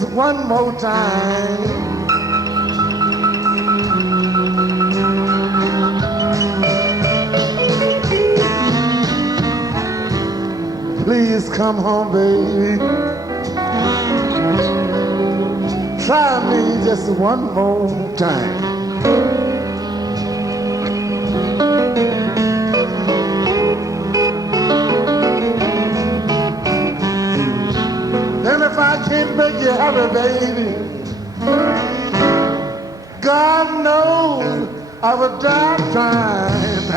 just one more time. Please come home, baby. Try me just one more time. And if I can't make you happy, baby, God knows I would die trying.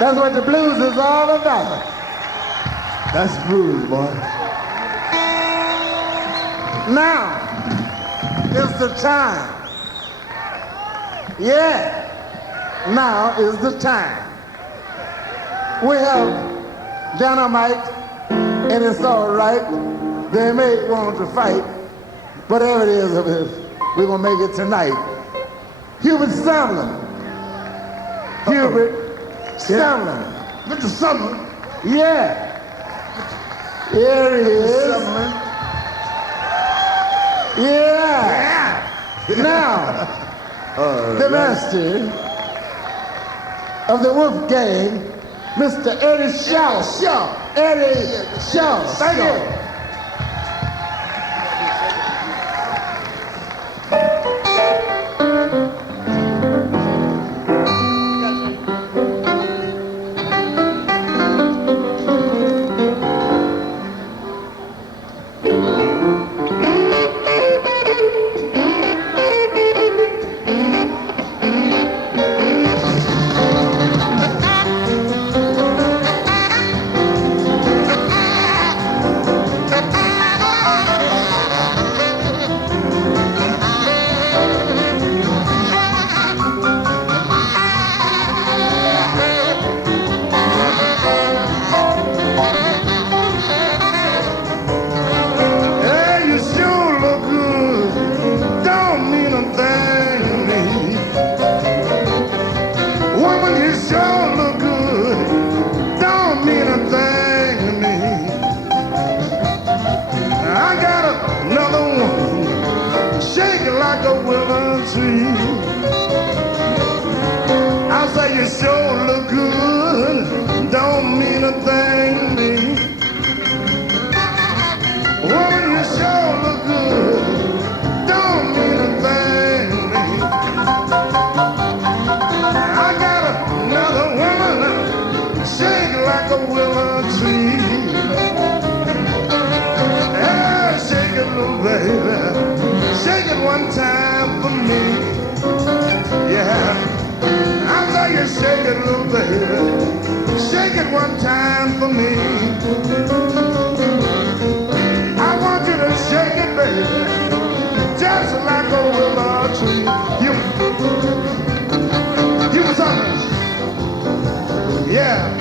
That's what the blues is all about. That's blues, boy. Now is the time. Yeah, now is the time. We have dynamite, and it's all right. They may want to fight, whatever it is, we're gonna make it tonight. Hubert SUMLIN. Hubert SUMLIN. Mr. SUMLIN. Yeah. Here he is. SUMLIN. Yeah. Now, the master of the Wolf Gang, Mr. Eddie Shaw. Eddie Shaw. Thank you. You sure look good, don't mean a thing to me. Woman, you sure look good, don't mean a thing to me. I got another woman, shake like a willow tree. Hey, shake it, little baby, shake it one time for me. Yeah. You shake it, little baby. Shake it one time for me. I want you to shake it, baby, just like a willow tree. You something. Yeah.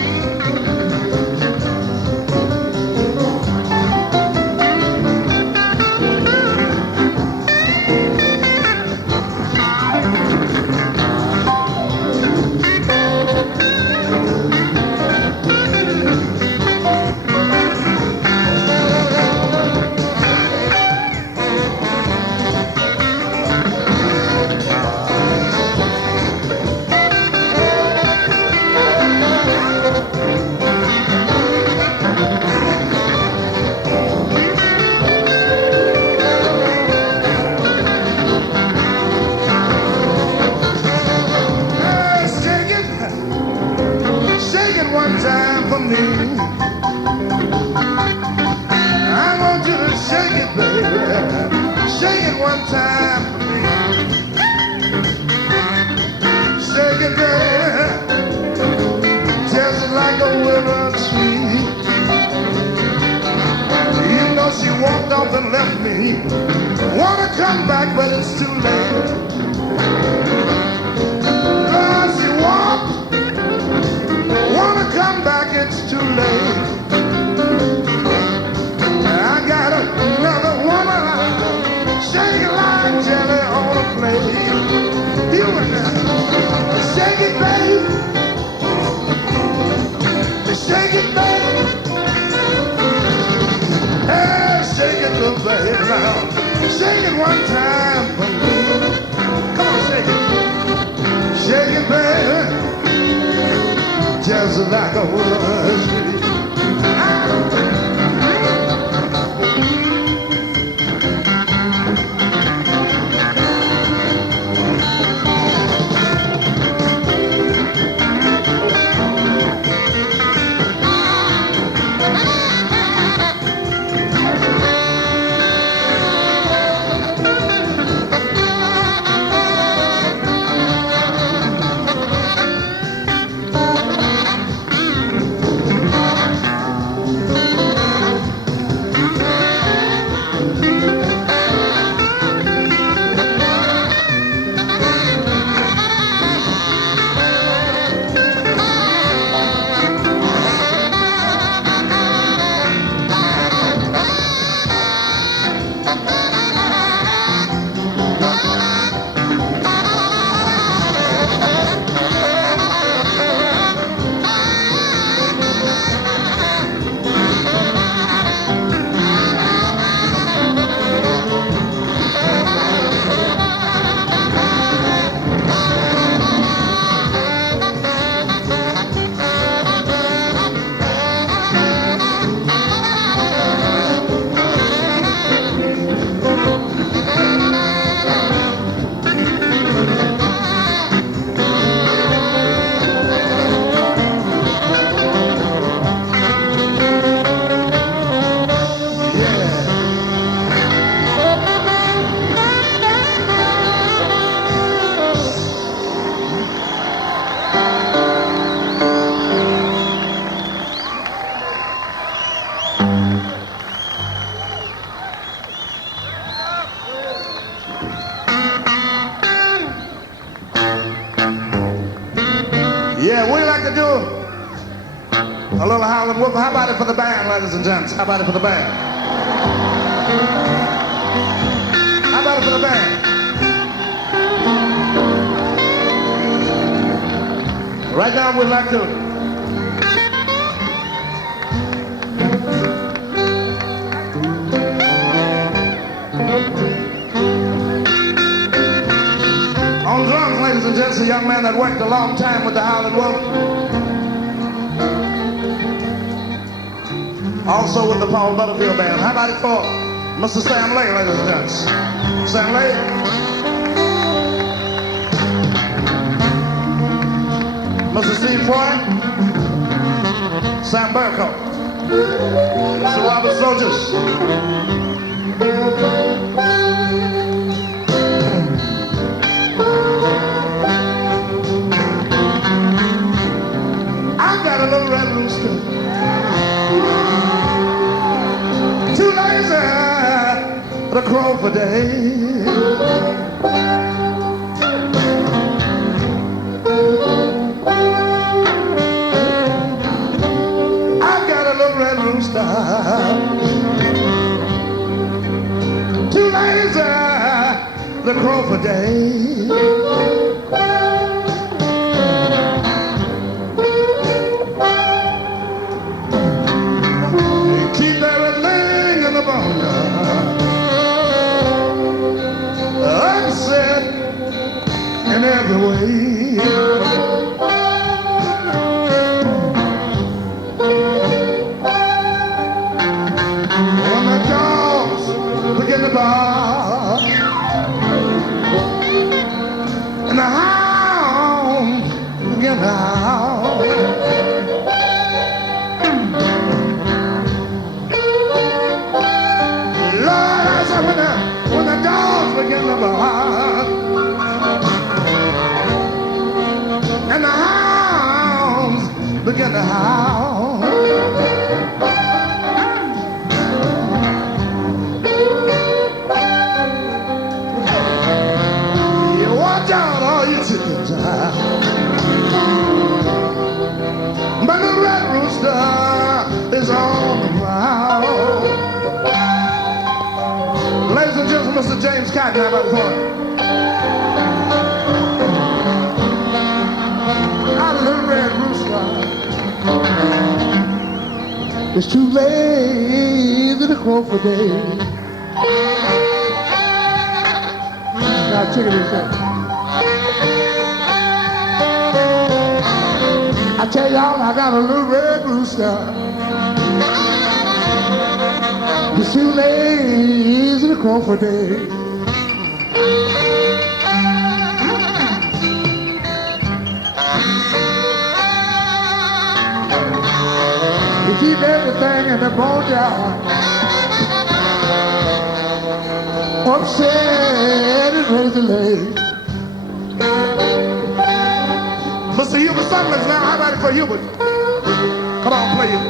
And left me. Wanna come back, but it's too late. Cause you wanna come back, it's too late. I got another woman Shake it one time for me. Come on, shake it. Shake it, baby. Just like a wood. Yeah, we like to do a little howling whoop. How about it for the band, ladies and gents? How about it for the band? How about it for the band? Right now we'd like to on drums, ladies and gents, a young man that worked a long time with the Howlin' Wolf. Also with the Paul Butterfield Band. How about it for Mr. Sam Lay, ladies and gents? Sam Lay. Mr. Steve Foy. Sam Burko. Mr. Robert Soldiers. Got a little red rooster, too lazy to crow for days. I've got a little red rooster, too lazy to crow for days. Upset in every way. When the dogs begin to bark and the hounds begin to howl, Lord, I said when the dogs begin to bark and the hounds begin to howl, you watch out, all you chickens. But the red rooster is on the prowl. Ladies and gentlemen, Mr. James Cotton, how about for out of the red rooster, it's too lazy to crow for days. check it out. I tell y'all, I got a little red rooster. The shoelace and the crow for days. You keep everything in the boneyard. Upset and raise the leg. Mr. Hubert Sumlin's now. How about it for Hubert? Come on, play it.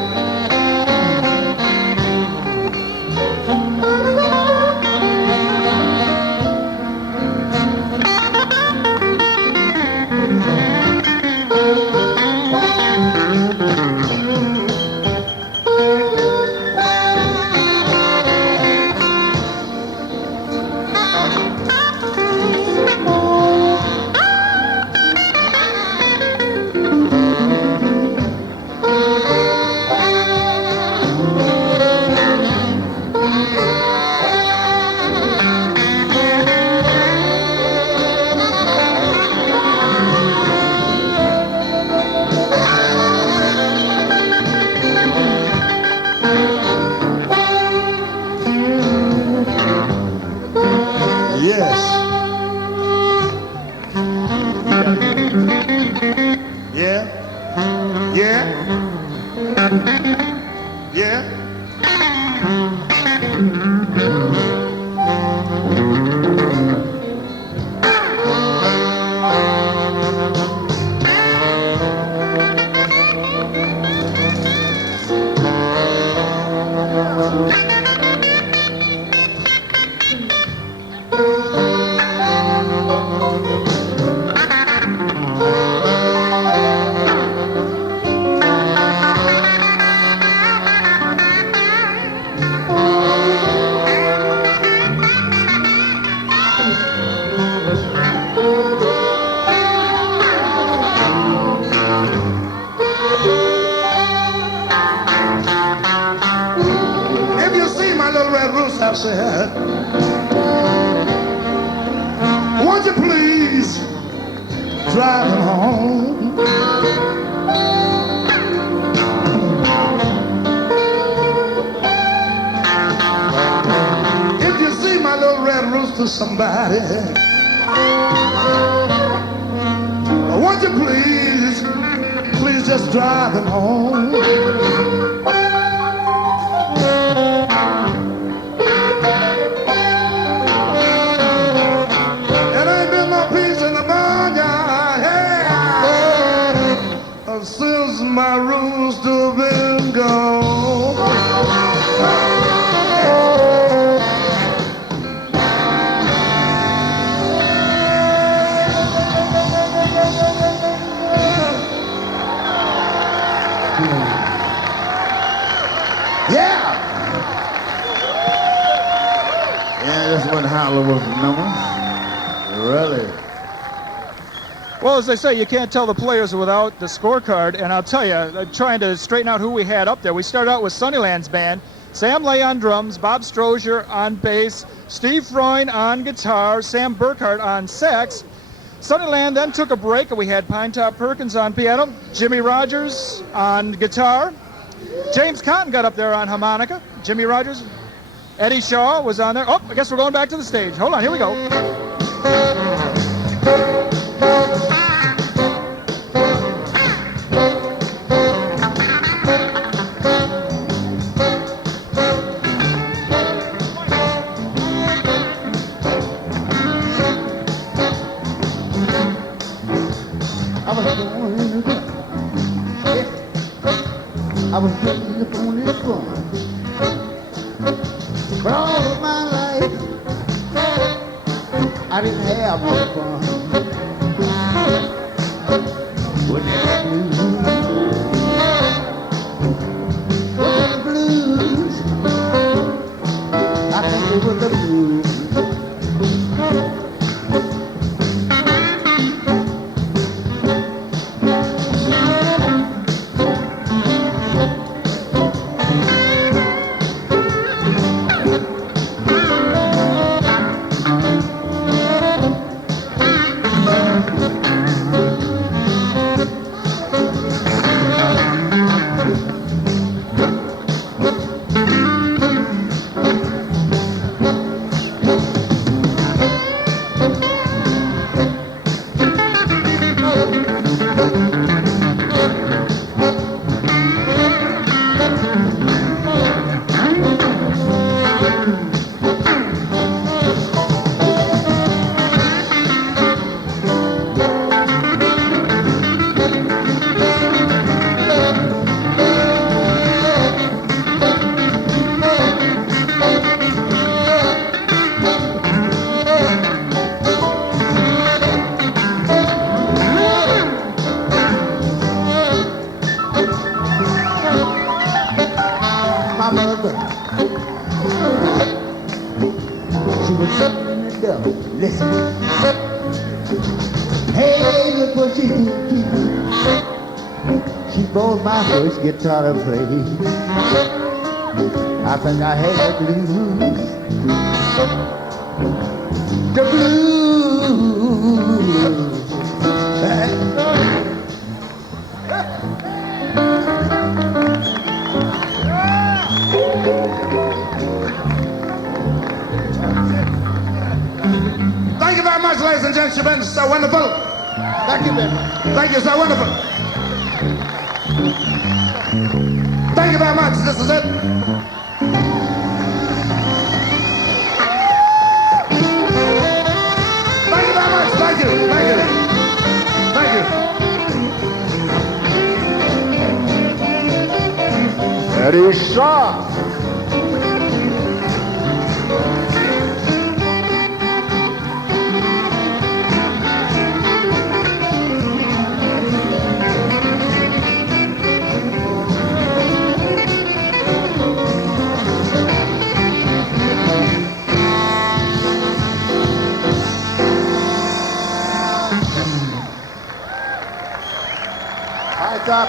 Won't you please drive him home? If you see my little red rooster, somebody, won't you please just drive him home? Since my rooster been gone. Yeah, this one Hollywood number. Really? Well, as they say, you can't tell the players without the scorecard, and I'll tell you, trying to straighten out who we had up there. We started out with Sunnyland's band, Sam Lay on drums, Bob Strozier on bass, Steve Freund on guitar, Sam Burkhart on sax. Sunnyland then took a break, and we had Pinetop Perkins on piano, Jimmy Rogers on guitar, James Cotton got up there on harmonica, Jimmy Rogers, Eddie Shaw was on there. Oh, I guess we're going back to the stage. Hold on, here we go. I was putting up on this one. But all of my life, I didn't have much fun. With the blues, I think it was the blues. Listen. Hey, look what you do. She borrowed my first guitar to play. I think I had the blues. The blues. Thank you very much, ladies and gentlemen. You've been so wonderful. Thank you, Ben. Thank you, so wonderful. Thank you very much. This is it. Thank you very much. Thank you. Thank you. Thank you. Eddie Shaw.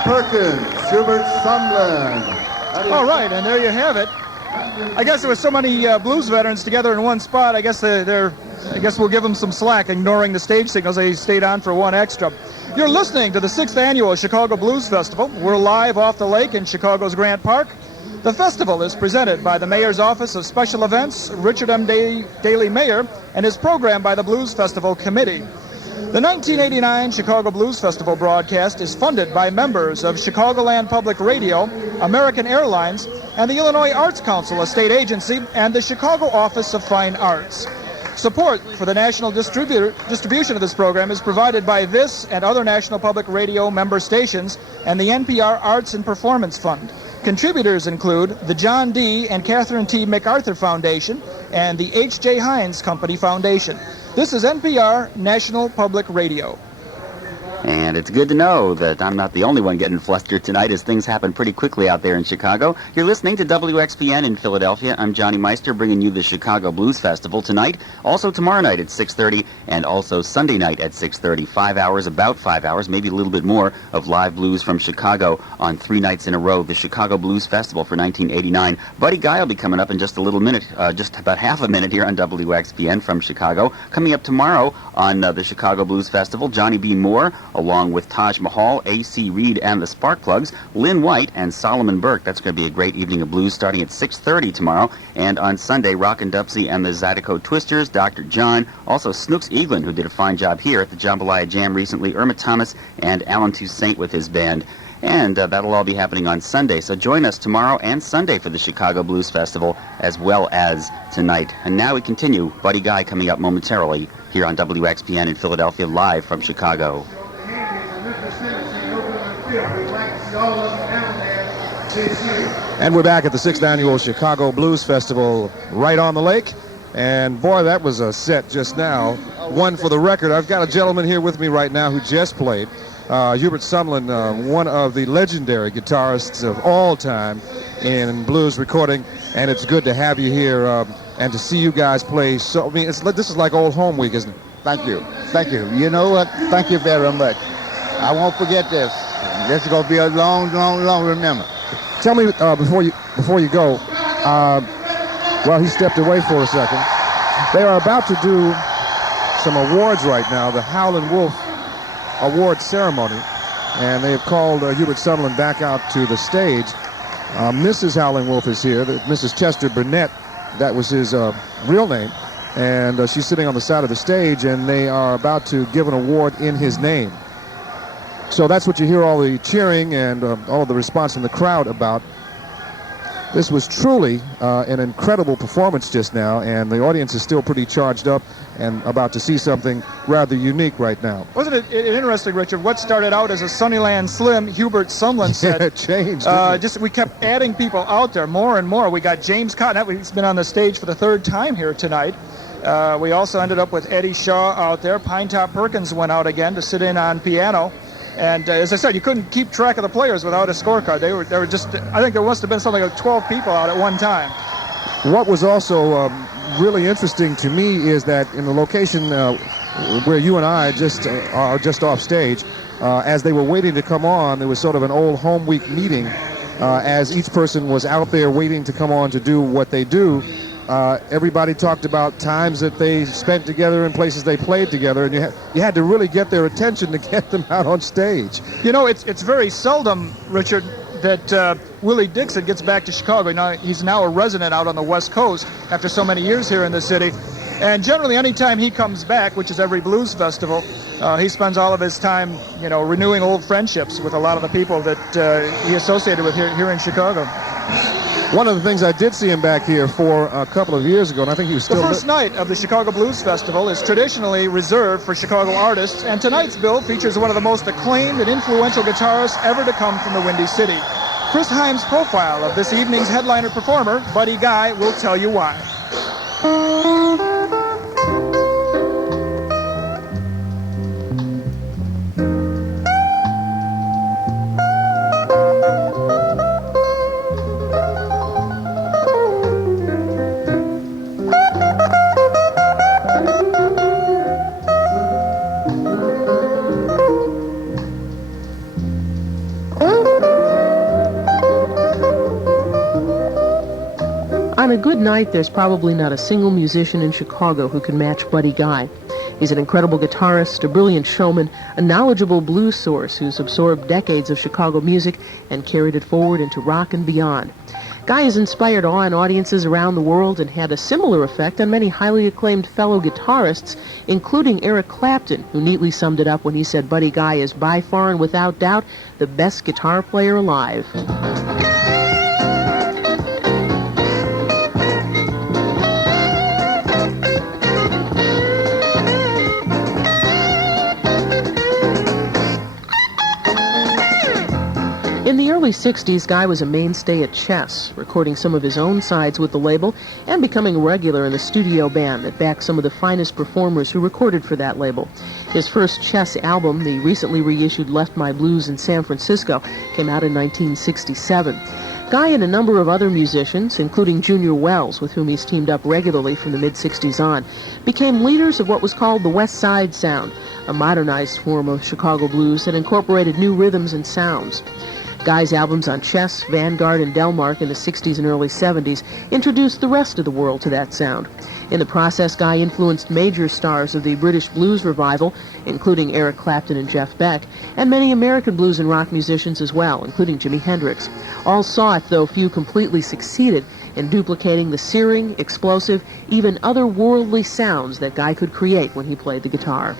Perkins, Hubert Sumlin. All right, and there you have it. I guess there were so many blues veterans together in one spot. I guess I guess we'll give them some slack, ignoring the stage signals. They stayed on for one extra. You're listening to the 6th annual Chicago Blues Festival. We're live off the lake in Chicago's Grant Park. The festival is presented by the Mayor's Office of Special Events, Richard M. Daley Mayor, and is programmed by the Blues Festival Committee. The 1989 Chicago Blues Festival broadcast is funded by members of Chicagoland Public Radio, American Airlines, and the Illinois Arts Council, a state agency, and the Chicago Office of Fine Arts. Support for the national distribution of this program is provided by this and other National Public Radio member stations and the NPR Arts and Performance Fund. Contributors include the John D. and Catherine T. MacArthur Foundation and the H.J. Heinz Company Foundation. This is NPR National Public Radio. And it's good to know that I'm not the only one getting flustered tonight, as things happen pretty quickly out there in Chicago. You're listening to WXPN in Philadelphia. I'm Johnny Meister, bringing you the Chicago Blues Festival tonight, also tomorrow night at 6:30, and also Sunday night at 6:30. 5 hours, about 5 hours, maybe a little bit more, of live blues from Chicago on 3 nights in a row. The Chicago Blues Festival for 1989. Buddy Guy will be coming up in just a little minute, just about half a minute here on WXPN from Chicago. Coming up tomorrow on the Chicago Blues Festival, Johnny B. Moore, along with Taj Mahal, A.C. Reed and the Sparkplugs, Lynn White and Solomon Burke. That's going to be a great evening of blues starting at 6:30 tomorrow. And on Sunday, Rockin' Dupsy and the Zydeco Twisters, Dr. John, also Snooks Eaglin, who did a fine job here at the Jambalaya Jam recently, Irma Thomas, and Alan Toussaint with his band. And that'll all be happening on Sunday. So join us tomorrow and Sunday for the Chicago Blues Festival, as well as tonight. And now we continue. Buddy Guy coming up momentarily here on WXPN in Philadelphia, live from Chicago. And we're back at the 6th annual Chicago Blues Festival right on the lake. And boy, that was a set just now. One for the record. I've got a gentleman here with me right now who just played. Hubert Sumlin, one of the legendary guitarists of all time in blues recording. And it's good to have you here and to see you guys play. So, I mean, this is like old home week, isn't it? Thank you. Thank you. You know what? Thank you very much. I won't forget this. This is going to be a long, long, long remember. Tell me before you go, well, he stepped away for a second. They are about to do some awards right now, the Howlin' Wolf Award ceremony, and they have called Hubert Sumlin back out to the stage. Mrs. Howlin' Wolf is here, Mrs. Chester Burnett, that was his real name, and she's sitting on the side of the stage, and they are about to give an award in his name. So that's what you hear all the cheering and all of the response from the crowd about. This was truly an incredible performance just now, and the audience is still pretty charged up and about to see something rather unique right now. Wasn't it interesting, Richard? What started out as a Sunnyland Slim, Hubert Sumlin said. It changed. We kept adding people out there more and more. We got James Cotton. He's been on the stage for the 3rd time here tonight. We also ended up with Eddie Shaw out there. Pinetop Perkins went out again to sit in on piano. And as I said, you couldn't keep track of the players without a scorecard. They were just, I think there must have been something like 12 people out at one time. What was also really interesting to me is that in the location where you and I are just off stage, as they were waiting to come on, there was sort of an old home week meeting as each person was out there waiting to come on to do what they do. Everybody talked about times that they spent together and places they played together, and you had to really get their attention to get them out on stage. You know, it's very seldom, Richard, that Willie Dixon gets back to Chicago. Now, he's now a resident out on the West Coast after so many years here in the city. And generally, anytime he comes back, which is every blues festival, he spends all of his time, you know, renewing old friendships with a lot of the people that he associated with here in Chicago. One of the things I did see him back here for a couple of years ago, and I think he was still... The first night of the Chicago Blues Festival is traditionally reserved for Chicago artists, and tonight's bill features one of the most acclaimed and influential guitarists ever to come from the Windy City. Chris Himes' profile of this evening's headliner performer, Buddy Guy, will tell you why. On a good night, there's probably not a single musician in Chicago who can match Buddy Guy. He's an incredible guitarist, a brilliant showman, a knowledgeable blues source who's absorbed decades of Chicago music and carried it forward into rock and beyond. Guy has inspired awe in audiences around the world and had a similar effect on many highly acclaimed fellow guitarists, including Eric Clapton, who neatly summed it up when he said Buddy Guy is by far and without doubt the best guitar player alive. In the early 60s, Guy was a mainstay at Chess, recording some of his own sides with the label and becoming a regular in the studio band that backed some of the finest performers who recorded for that label. His first Chess album, the recently reissued Left My Blues in San Francisco, came out in 1967. Guy and a number of other musicians, including Junior Wells, with whom he's teamed up regularly from the mid-60s on, became leaders of what was called the West Side Sound, a modernized form of Chicago blues that incorporated new rhythms and sounds. Guy's albums on Chess, Vanguard, and Delmark in the 60s and early 70s introduced the rest of the world to that sound. In the process, Guy influenced major stars of the British blues revival, including Eric Clapton and Jeff Beck, and many American blues and rock musicians as well, including Jimi Hendrix. All saw it, though few completely succeeded in duplicating the searing, explosive, even otherworldly sounds that Guy could create when he played the guitar.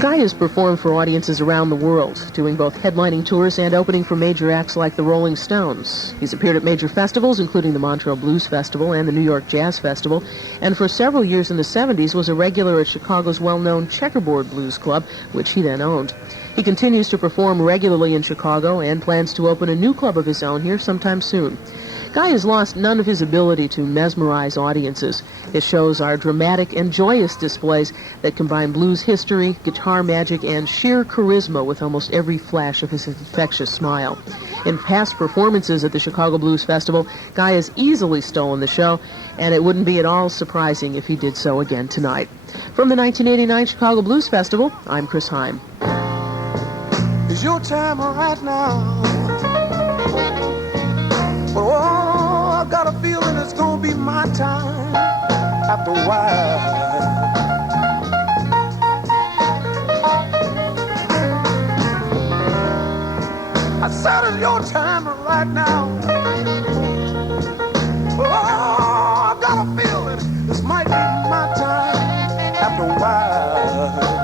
Guy has performed for audiences around the world, doing both headlining tours and opening for major acts like the Rolling Stones. He's appeared at major festivals, including the Montreux Blues Festival and the New York Jazz Festival, and for several years in the 70s was a regular at Chicago's well-known Checkerboard Blues Club, which he then owned. He continues to perform regularly in Chicago and plans to open a new club of his own here sometime soon. Guy has lost none of his ability to mesmerize audiences. His shows are dramatic and joyous displays that combine blues history, guitar magic, and sheer charisma with almost every flash of his infectious smile. In past performances at the Chicago Blues Festival, Guy has easily stolen the show, and it wouldn't be at all surprising if he did so again tonight. From the 1989 Chicago Blues Festival, I'm Chris Heim. It's your time right now. But oh, I got a feeling it's gonna be my time after a while. I said it's your time right now. Oh, I got a feeling this might be my time after a while.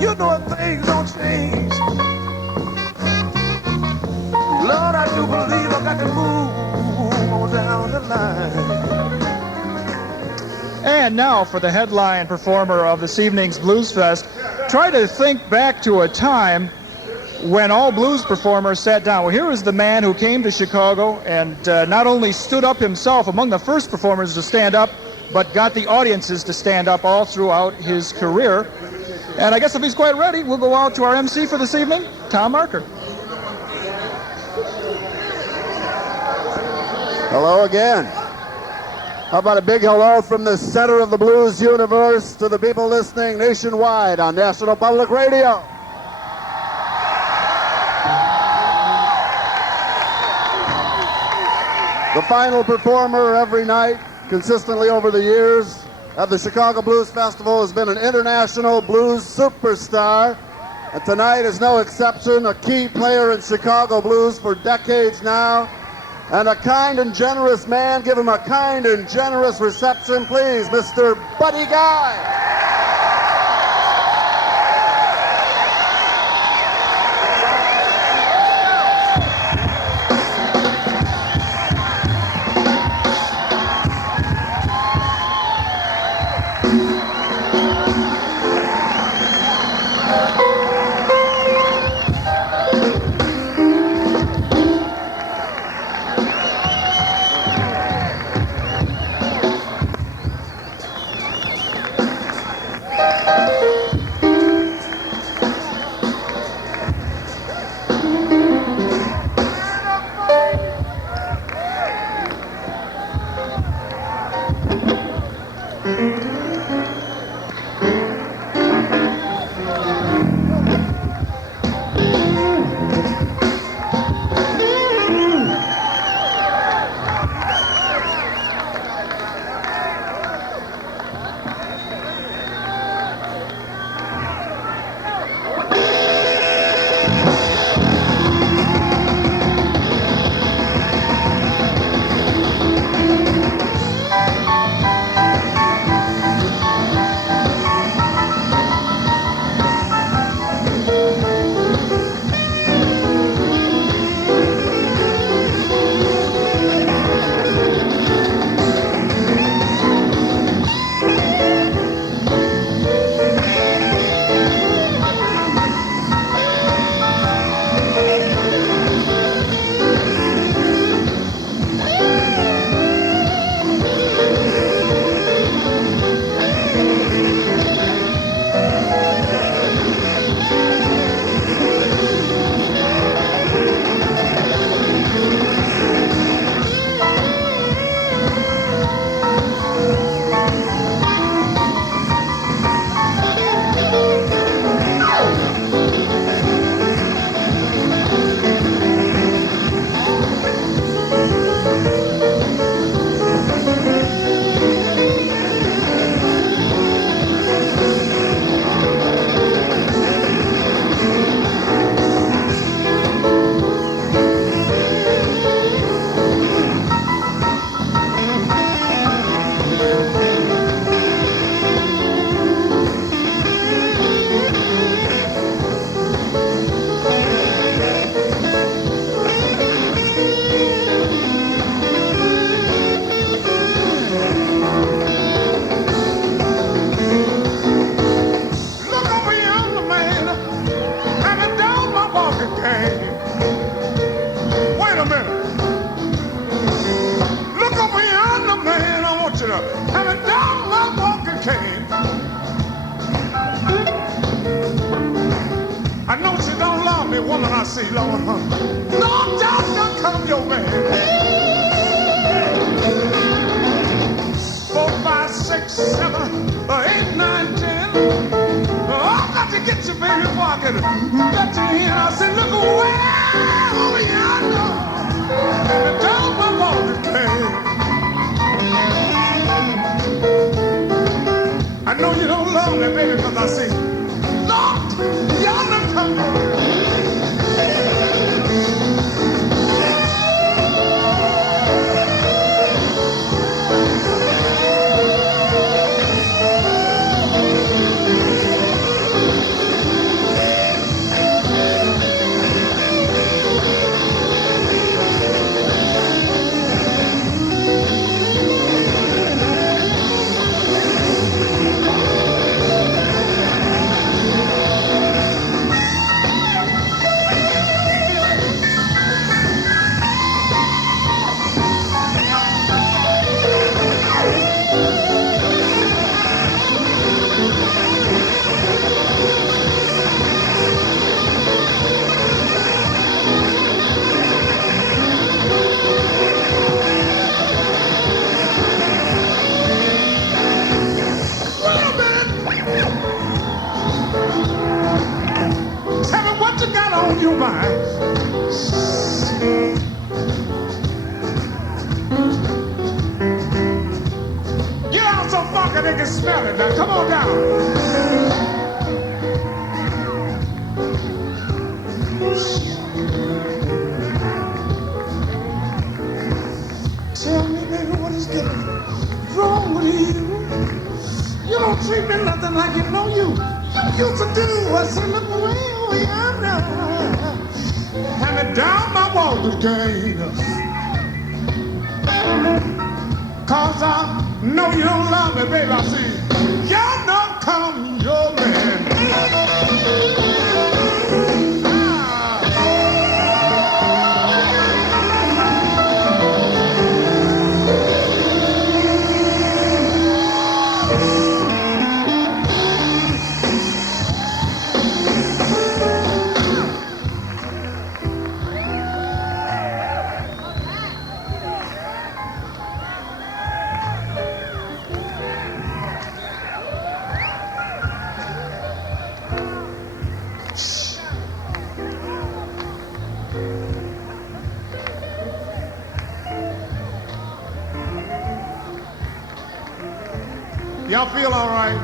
You And now for the headline performer of this evening's Blues Fest. Try to think back to a time when all blues performers sat down. Well, here is the man who came to Chicago and not only stood up himself among the first performers to stand up, but got the audiences to stand up all throughout his career. And I guess if he's quite ready, we'll go out to our MC for this evening, Tom Marker. Hello again. How about a big hello from the center of the blues universe to the people listening nationwide on National Public Radio. The final performer every night, consistently over the years, at the Chicago Blues Festival has been an international blues superstar. And tonight is no exception, a key player in Chicago blues for decades now. And a kind and generous man. Give him a kind and generous reception, please, Mr. Buddy Guy. you mind? Get out so funky they can smell it. Now come on down. Tell me, baby, what is getting wrong with you? You don't treat me nothing like you know you used to do. I said, look away, I know. Hand me down my water again. Cause I know you don't love me, baby. I see, y'all know come your man. Y'all feel all right?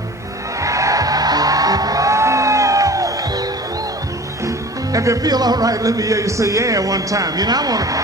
If you feel all right, let me hear you say yeah one time. You know, I want to.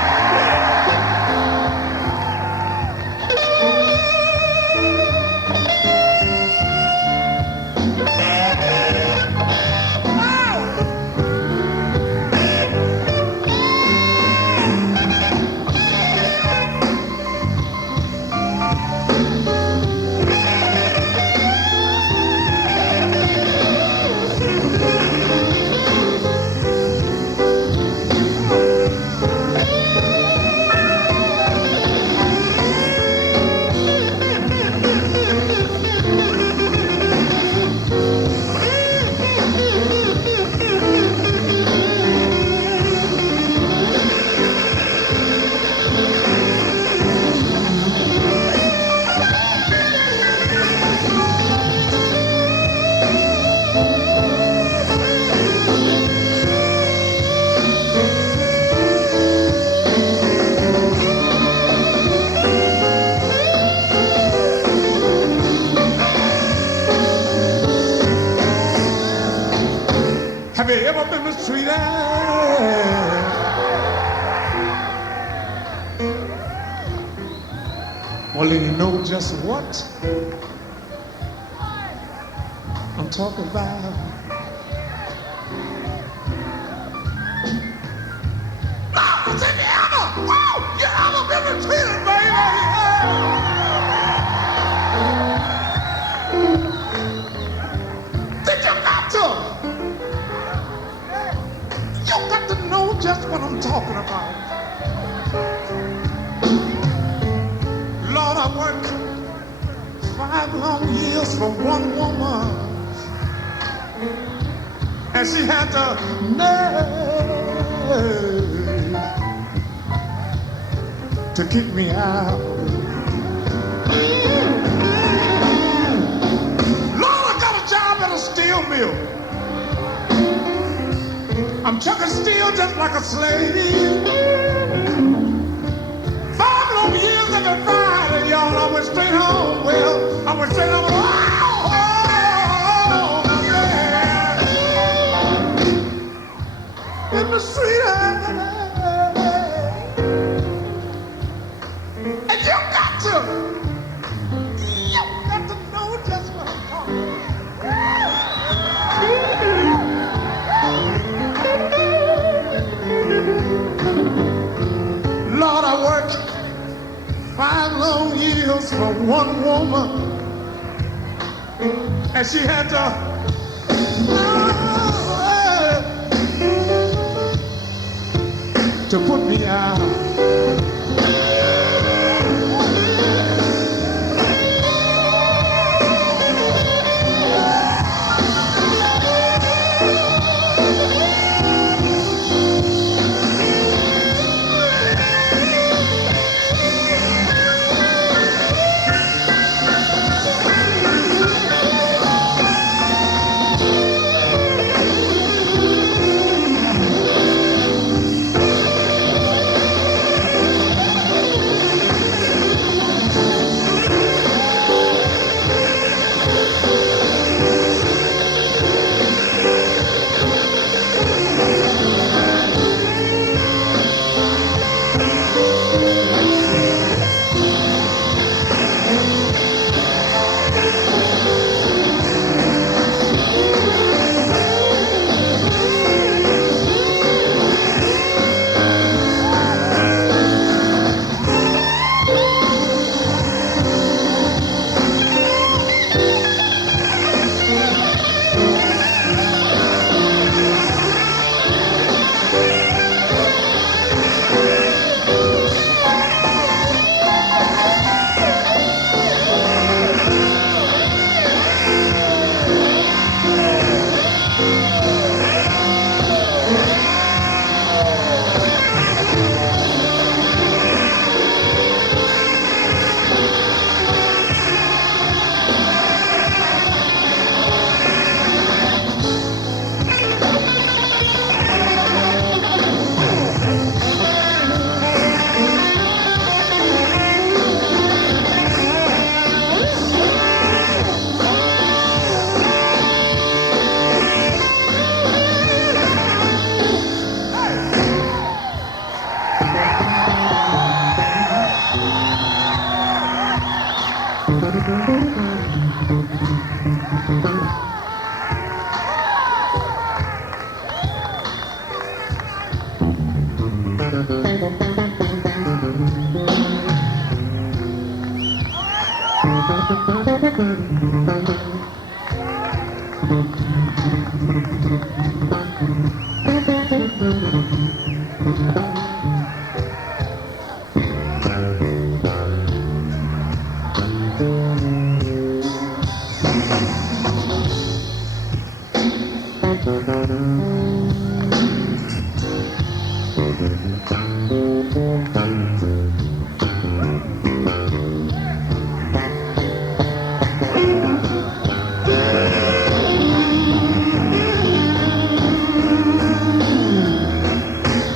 Have you ever been mistreated? Well, then you know just what I'm talking about. I said, you ever been mistreated, baby? Did you got to? You got to know just what I'm talking about. Lord, I worked 5 long years for one woman, and she had the nerve to kick me out. Lord, I got a job at a steel mill. I'm chucking steel just like a slave. 5 long years I've been fighting, y'all. I went straight home. Well, I went straight home. Oh, yeah. In the street. And you got to know just what I'm talking about. Lord, I worked 5 long years for one woman, and she had to put me out.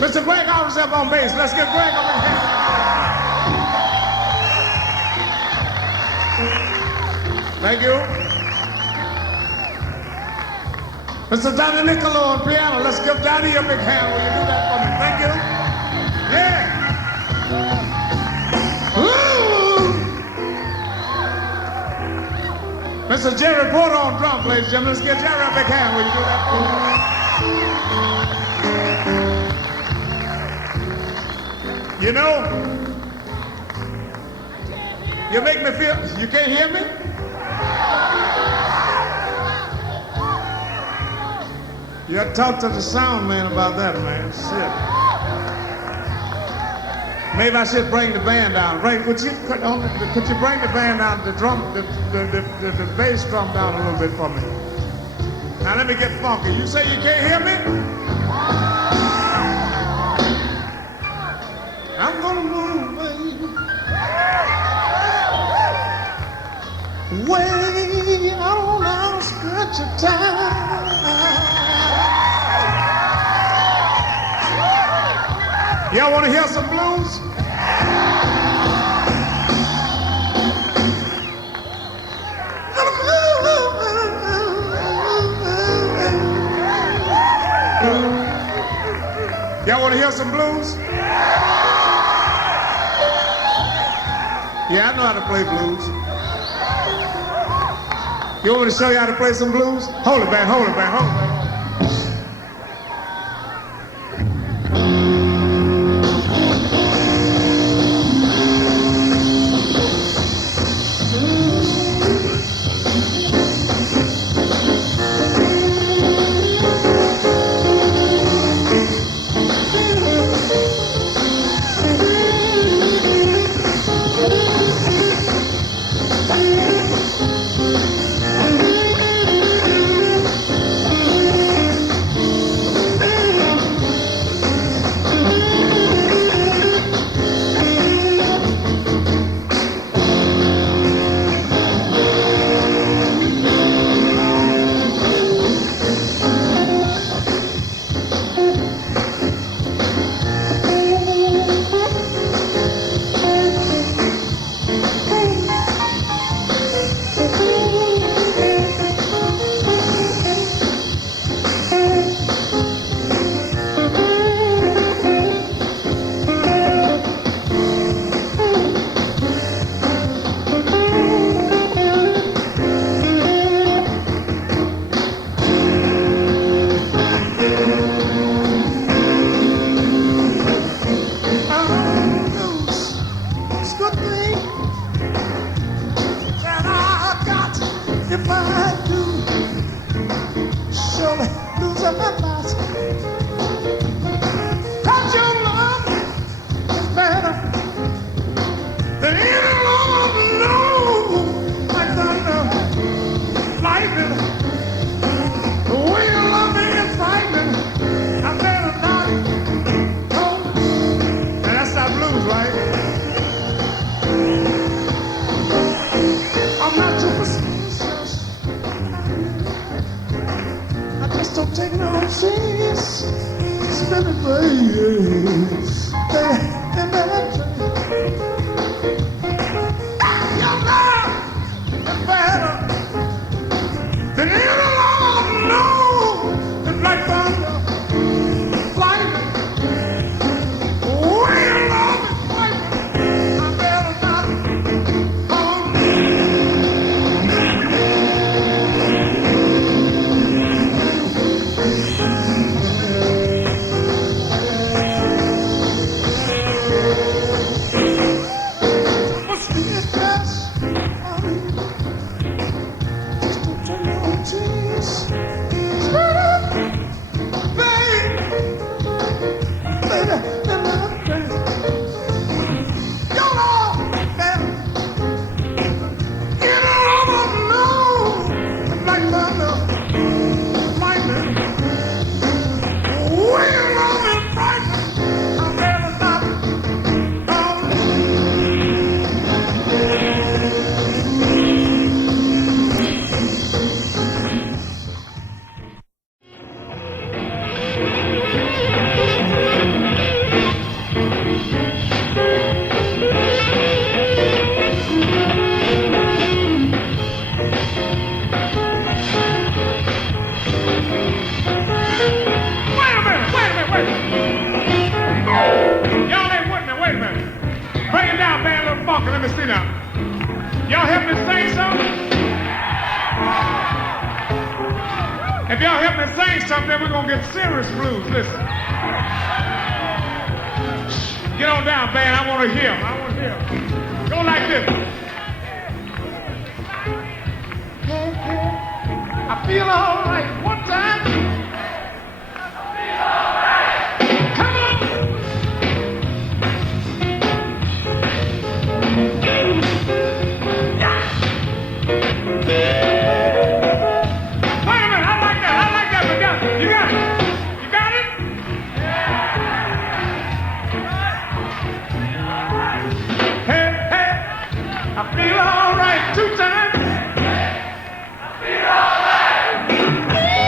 Mr. Greg Allen's up on bass. Let's get Greg up in here. Thank you. Mr. Donnie Niccolo on piano. Let's give Donnie a big hand. Will you do that for me? Thank you. Yeah. Woo! Mr. Jerry Porter on drums, ladies and gentlemen. Let's give Jerry a big hand. Will you do that for me? You know, you make me feel, you can't hear me? You got to talk to the sound man about that, man. Shit. Maybe I should bring the band down. Could you bring the band down, the bass drum down a little bit for me? Now let me get funky. You say you can't hear me? I'm gonna move, baby. Way out on the outskirts of town. Y'all wanna hear some blues? Y'all wanna hear some blues? Yeah, I know how to play blues. You want me to show you how to play some blues? Hold it back, hold it back, hold it back. talking. Let me see now. Y'all help me sing something? If y'all help me sing something, then we're going to get serious blues. Listen. Get on down, band. I want to hear 'em. I want to hear 'em. Go like this. I feel all right. One time. I feel all right. Come on. Wait a minute. I like that. I like that. You got it. You got it? Hey, hey. I feel all right. 2 times. I feel all right.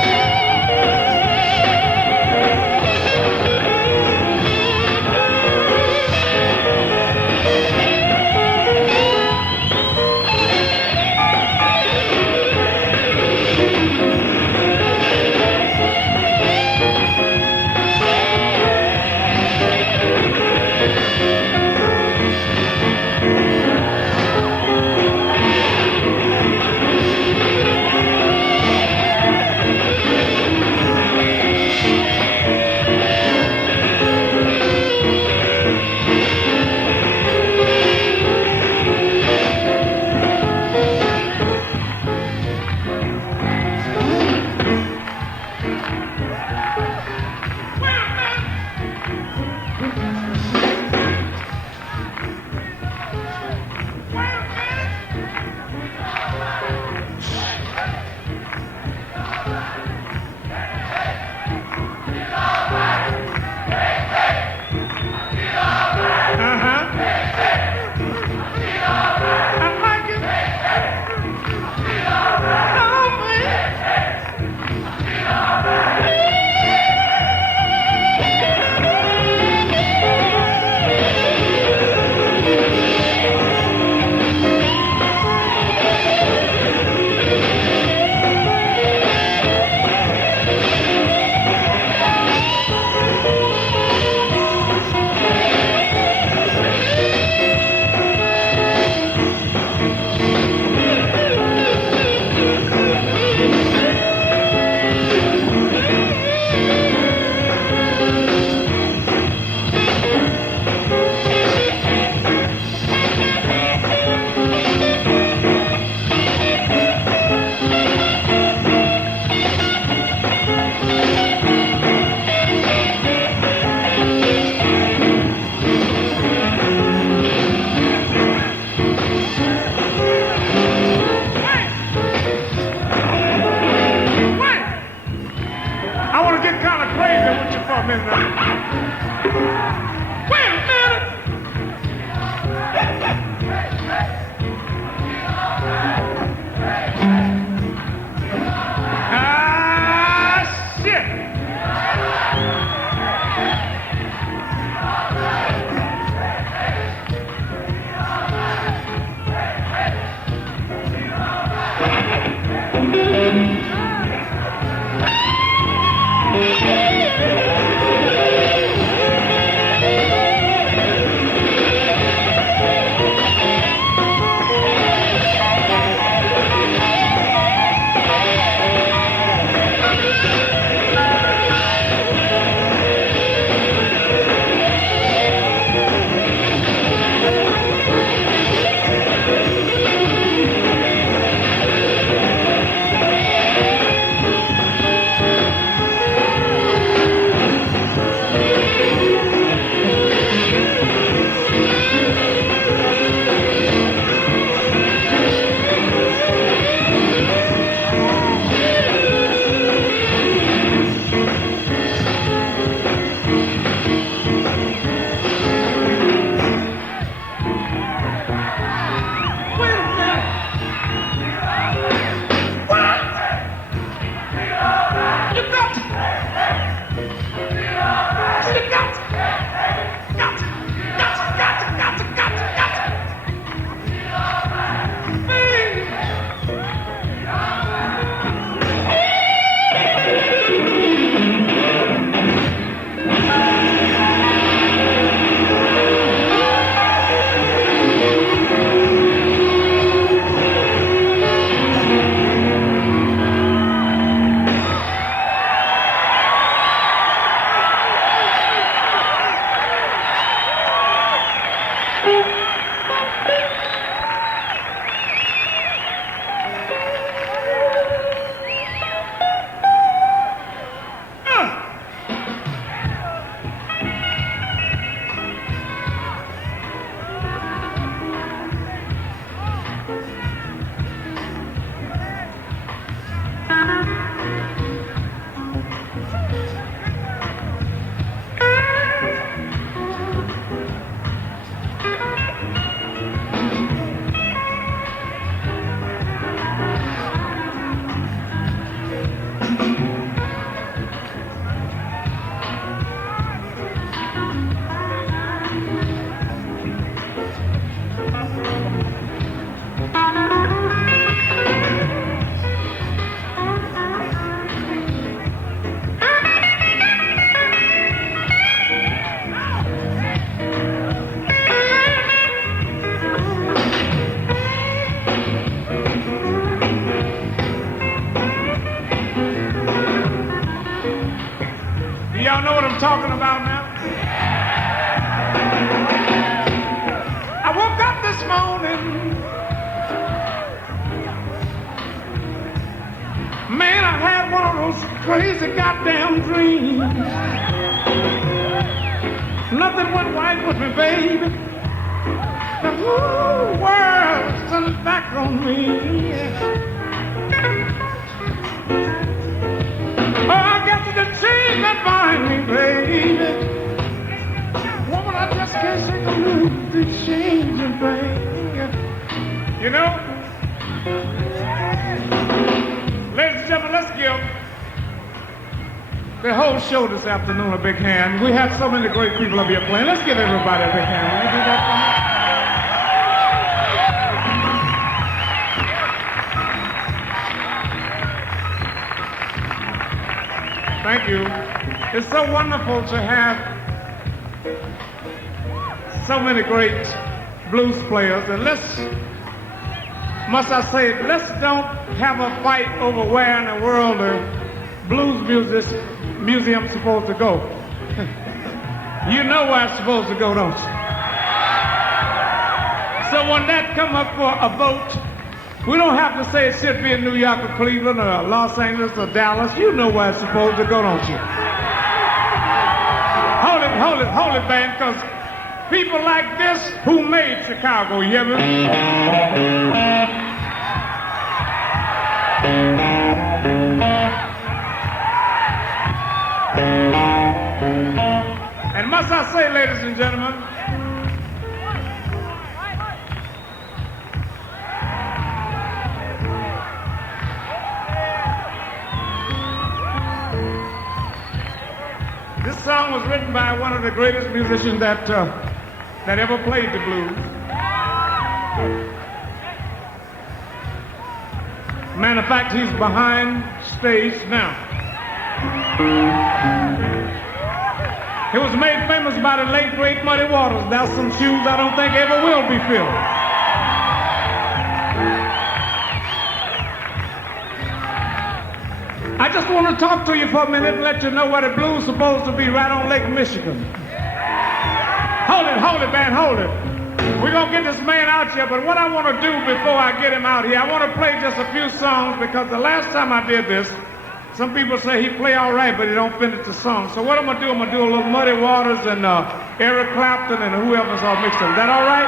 a goddamn dream. Nothing went right with me, baby. The whole world's turned back on me. Oh, I got to the chains that bind me, baby. Woman, I just can't shake them loose, these chains and things. You know? Ladies and gentlemen, let's give the whole show this afternoon a big hand. We have so many great people up here playing. Let's give everybody a big hand. Will you do that for me? Thank you. It's so wonderful to have so many great blues players. And must I say, let's don't have a fight over where in the world the blues museum's supposed to go. You know where it's supposed to go, don't you? So when that come up for a vote, we don't have to say it should be in New York or Cleveland or Los Angeles or Dallas. You know where it's supposed to go, don't you? Hold it, band, because people like this who made Chicago, you hear me? And must I say, ladies and gentlemen, this song was written by one of the greatest musicians that ever played the blues. Matter of fact, he's behind stage now. It was made famous by the late, great Muddy Waters. That's some shoes I don't think ever will be filled. I just want to talk to you for a minute and let you know where the blues is supposed to be, right on Lake Michigan. Hold it, man, hold it. We're going to get this man out here, but what I want to do before I get him out here, I want to play just a few songs, because the last time I did this, some people say he play all right, but he don't finish the song. So what I'm going to do, I'm going to do a little Muddy Waters and Eric Clapton and whoever's all mixed in. Is that all right?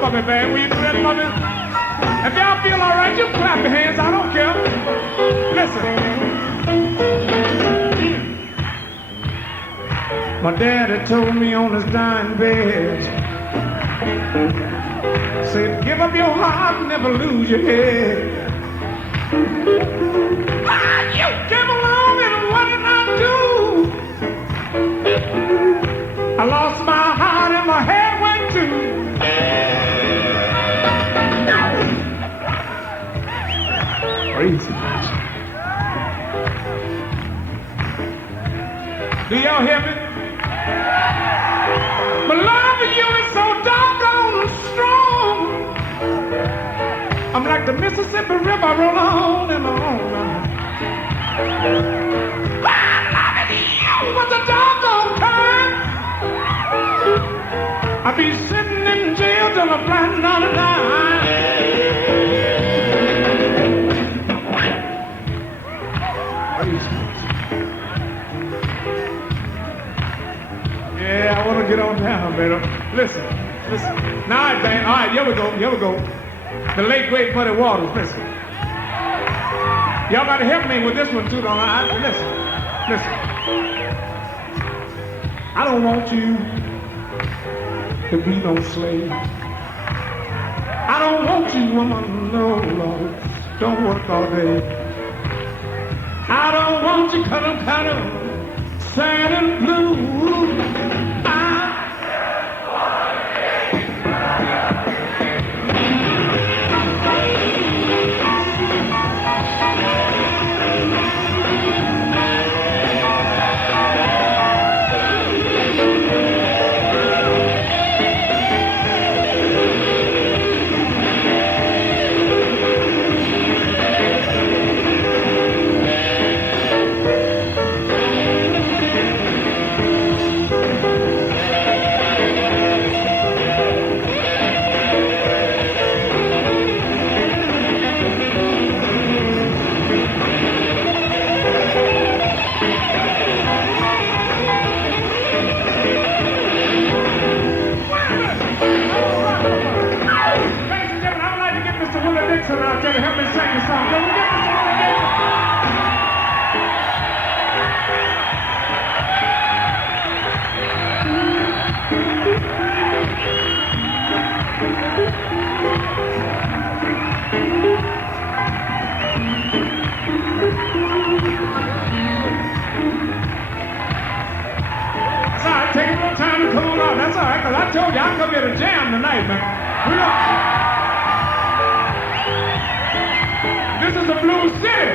Bubby band, will you do that, Bubby? If y'all feel all right, you clap your hands. I don't care. Listen. My daddy told me on his dying bed, said, give up your heart, never lose your head. You came along and what did I do? I lost my heart and my head went too. Crazy. Do y'all hear me? But love for you is so doggone strong. I'm like the Mississippi River, roll on and on. Loving you was a doggone time. I be sitting in jail till I'm planning on a dime. Yeah, I want to get on down, baby. Listen. Now, all right, man. All right, here we go. The late, great Muddy Waters, listen. Y'all got to help me with this one, too, don't I? Listen. I don't want you to be no slave. I don't want you, woman, no, Lord. Don't work all day. I don't want you kind of sad and blue. Dixon out there to help me sing the song. Can we get Mr. Willie Dixon? That's all right. Take a little time to cool off. That's all right, because I told you I come here to jam tonight, man. We don't... This is the Blues City.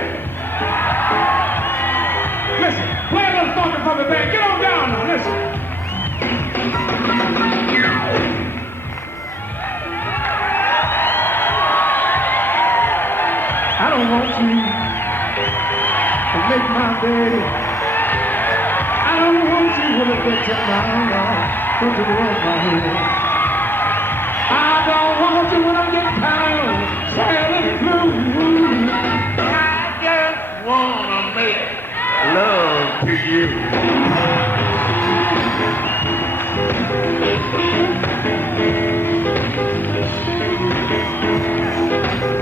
Listen, play a little funky for the band. Get on down now, listen. I don't want you to make my day. I don't want you to get your mind off, put it on my head. I don't want you when I get down, sad and blue. I just wanna make love to you.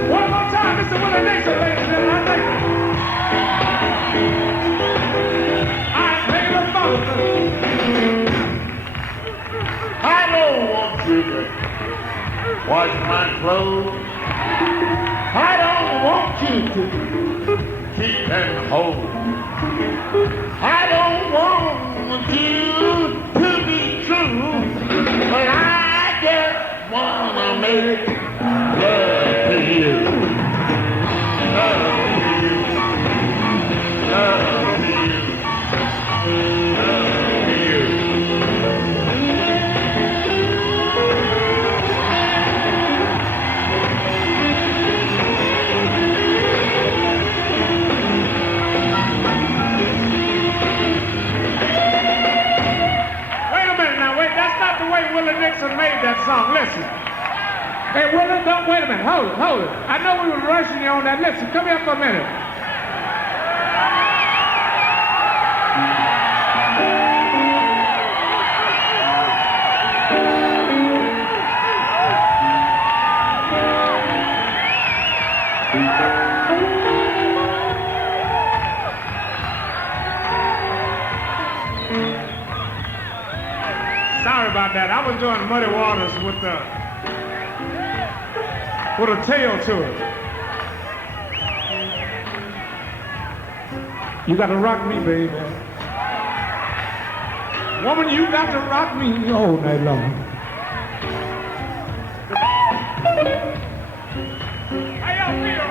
One more time, Mr. Willie Dixon, ladies and gentlemen. Thank you. I take it up, I don't want you to wash my clothes. I don't want you to keep them whole. I don't want you to be true, but I just wanna make love to you. Love to you. Love to you. Love to you. Willie Dixon made that song. Listen. Hey, Willie, don't wait a minute. Hold it. I know we were rushing you on that. Listen, come here for a minute. Sorry about that. I was doing Muddy Waters with a tail to it. You got to rock me, baby. Woman, you got to rock me all night long. How y'all feel?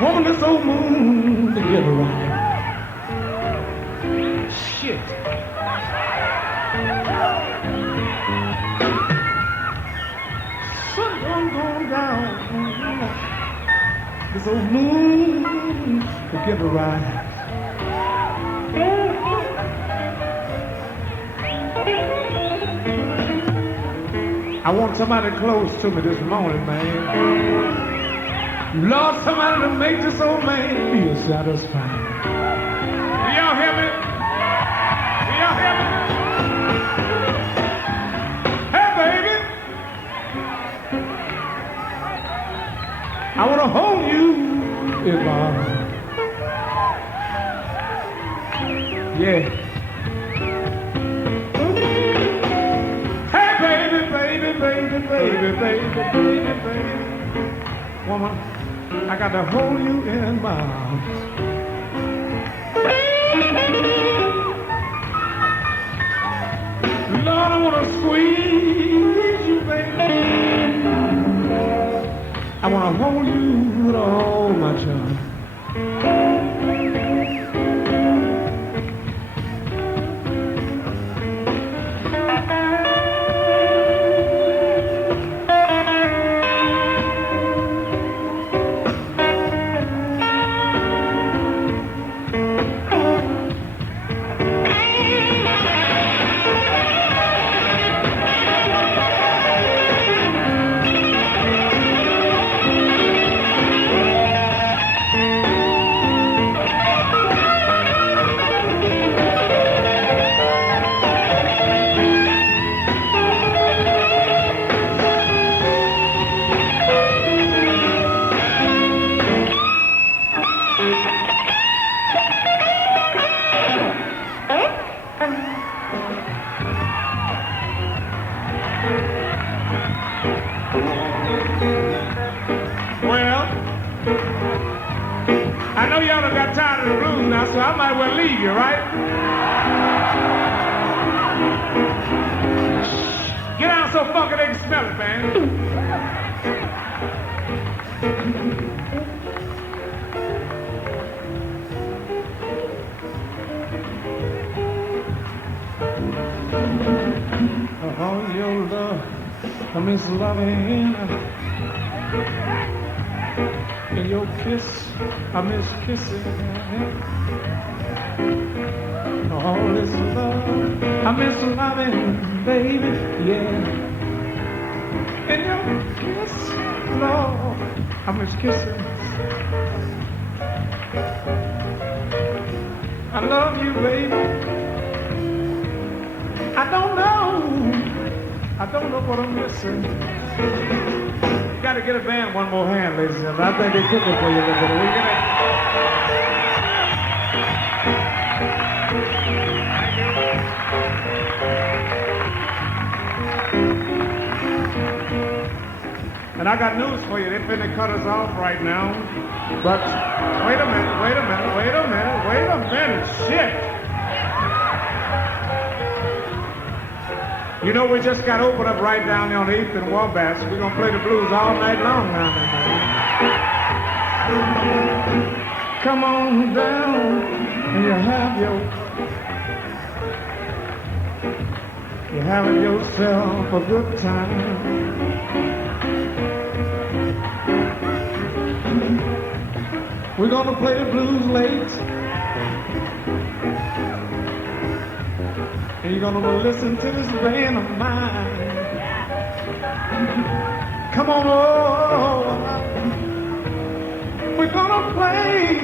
Woman, this old moon to get around. Shit. Sun done gone down. This old moon to get around. I want somebody close to me this morning, man. Lord, somebody to make this old man feel satisfied. Do y'all hear me? Do y'all hear me? Hey, baby. I want to hold you in my arms. Yeah. Hey, baby, baby, baby, baby, baby, baby, baby. Woman, I got to hold you in my arms. Lord, I want to squeeze you, baby. I want to hold you with all my charm. Well, I know y'all done got tired of the blues now, so I might well leave you, right? Get out so funky they can smell it, man. Oh, your love, I miss loving. And your kiss, I miss kissing. All this love, I miss loving, baby, yeah. And your kiss, Lord, I miss kissing. I love you, baby. I don't know what I'm missing. You gotta get a band one more hand, ladies and gentlemen. I think they're cooking for you a little bit. We get it. And I got news for you. They're finna cut us off right now. But wait a minute. Shit. You know, we just got opened up right down there on 8th and Wabash. We're going to play the blues all night long now, man. Come on down and you're having yourself a good time. We're going to play the blues late. And you're gonna listen to this band of mine. Come on, oh, we're gonna play.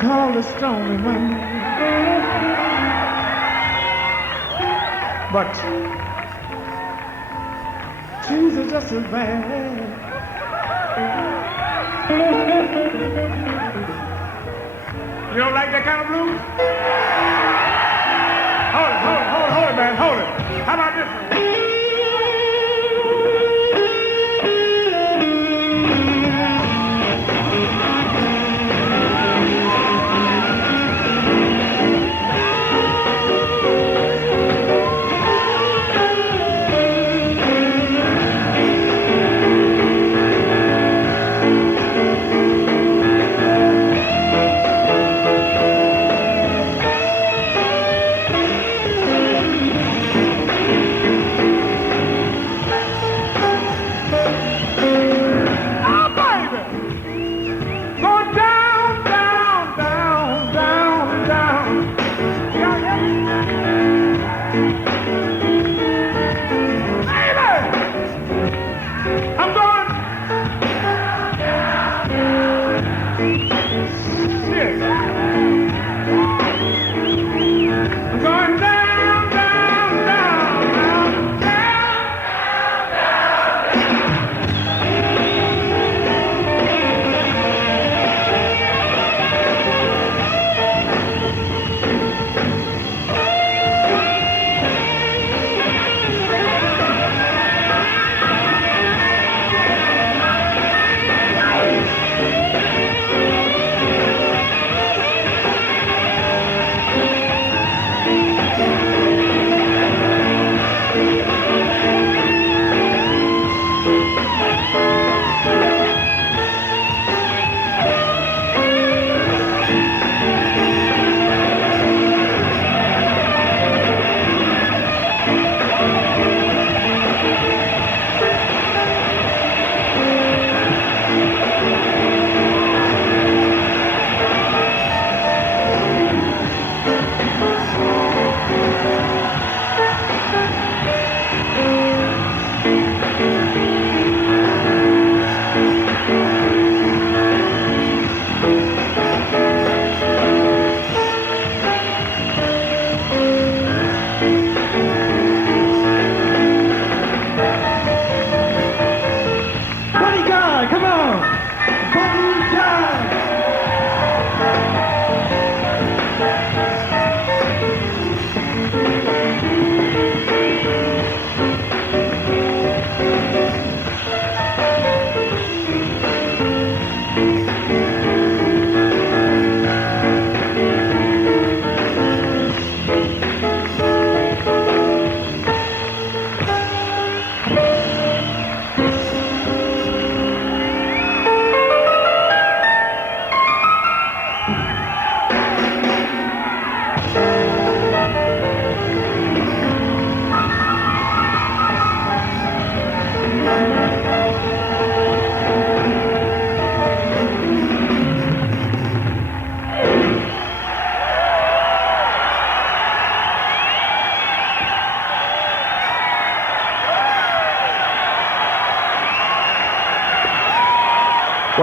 Call is stormy wind, but trees are just as bad. You don't like that kind of blues? Hold it, man, hold it. How about this one?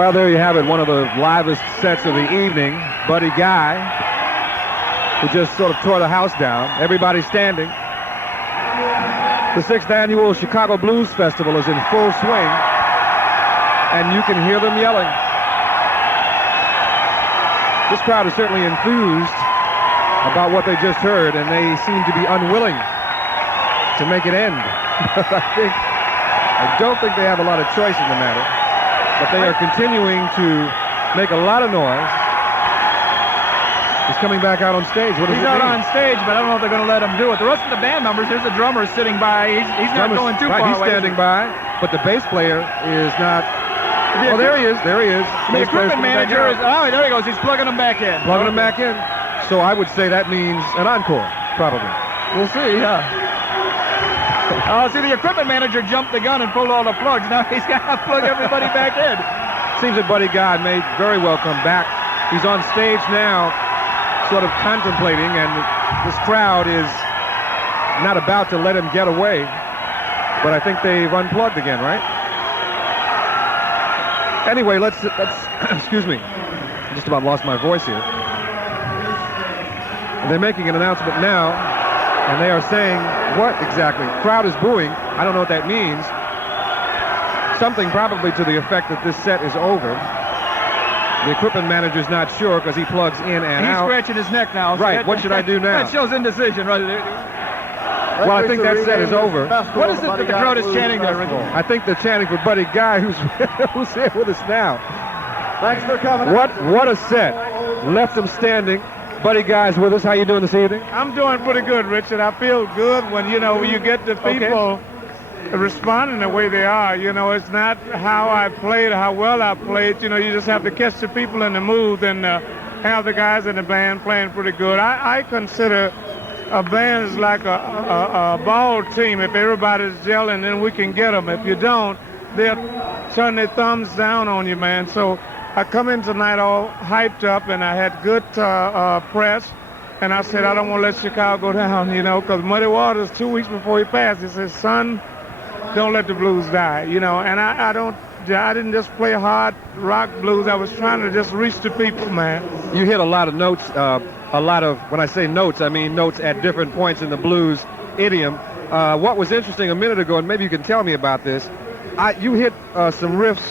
Well, there you have it, one of the livest sets of the evening. Buddy Guy, who just sort of tore the house down. Everybody standing. The 6th annual Chicago Blues Festival is in full swing, and you can hear them yelling. This crowd is certainly enthused about what they just heard, and they seem to be unwilling to make it end. I don't think they have a lot of choice in the matter, but they are continuing to make a lot of noise. He's coming back out on stage. What does He's it out mean? on stage, but I don't know if they're going to let him do it. The rest of the band members, here's the drummer sitting by. He's not going too far He's away. standing by, but the bass player is not. Oh, there he is. There he is. The Bass player's equipment coming back manager is. out. Oh, there he goes. He's plugging them back in. Plugging him back in. So I would say that means an encore, probably. We'll see, yeah. Oh, see, the equipment manager jumped the gun and pulled all the plugs. Now he's got to plug everybody back in. Seems that Buddy Guy may very well come back. He's on stage now, sort of contemplating, and this crowd is not about to let him get away. But I think they've unplugged again, right? Anyway, let's excuse me. I just about lost my voice here. They're making an announcement now, and they are saying, what exactly? Crowd is booing. I don't know what that means. Something probably to the effect that this set is over. The equipment manager's not sure because he plugs in and He's out. scratching his neck now. Right, what should I do now? That shows indecision, right? Well, I think that set is over. What is it that the crowd is chanting there, Ricky? I think they're chanting for Buddy Guy, who's here with us now. Thanks for coming. What a set. Left them standing. Buddy Guy's with us. How you doing this evening? I'm doing pretty good, Richard. I feel good when, you get the people responding the way they are. It's not how I played or how well I played. You just have to catch the people in the mood and have the guys in the band playing pretty good. I consider a band is like a ball team. If everybody's gelling, then we can get them. If you don't, they'll turn their thumbs down on you, man. So I come in tonight all hyped up, and I had good press. And I said, I don't want to let Chicago go down, because Muddy Waters, 2 weeks before he passed, he said, son, don't let the blues die, and I didn't just play hard rock blues. I was trying to just reach the people, man. You hit a lot of notes, when I say notes, I mean notes at different points in the blues idiom. What was interesting a minute ago, and maybe you can tell me about this, you hit some riffs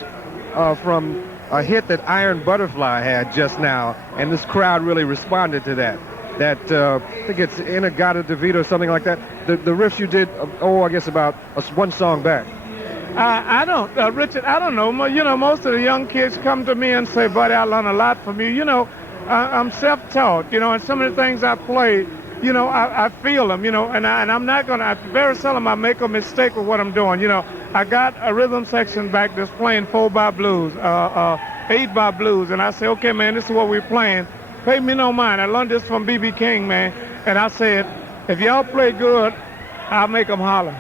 from a hit that Iron Butterfly had just now, and this crowd really responded to that. I think it's Inagata DeVito or something like that. The riffs you did, I guess about one song back. I don't, Richard, I don't know. Most of the young kids come to me and say, buddy, I learned a lot from you. I'm self-taught, and some of the things I play, I feel them, and I'm not going to, very seldom I make a mistake with what I'm doing. I got a rhythm section back that's playing 4x blues, 8x blues, and I say, okay, man, this is what we're playing. Pay me no mind. I learned this from B.B. King, man, and I said, if y'all play good, I'll make them holler.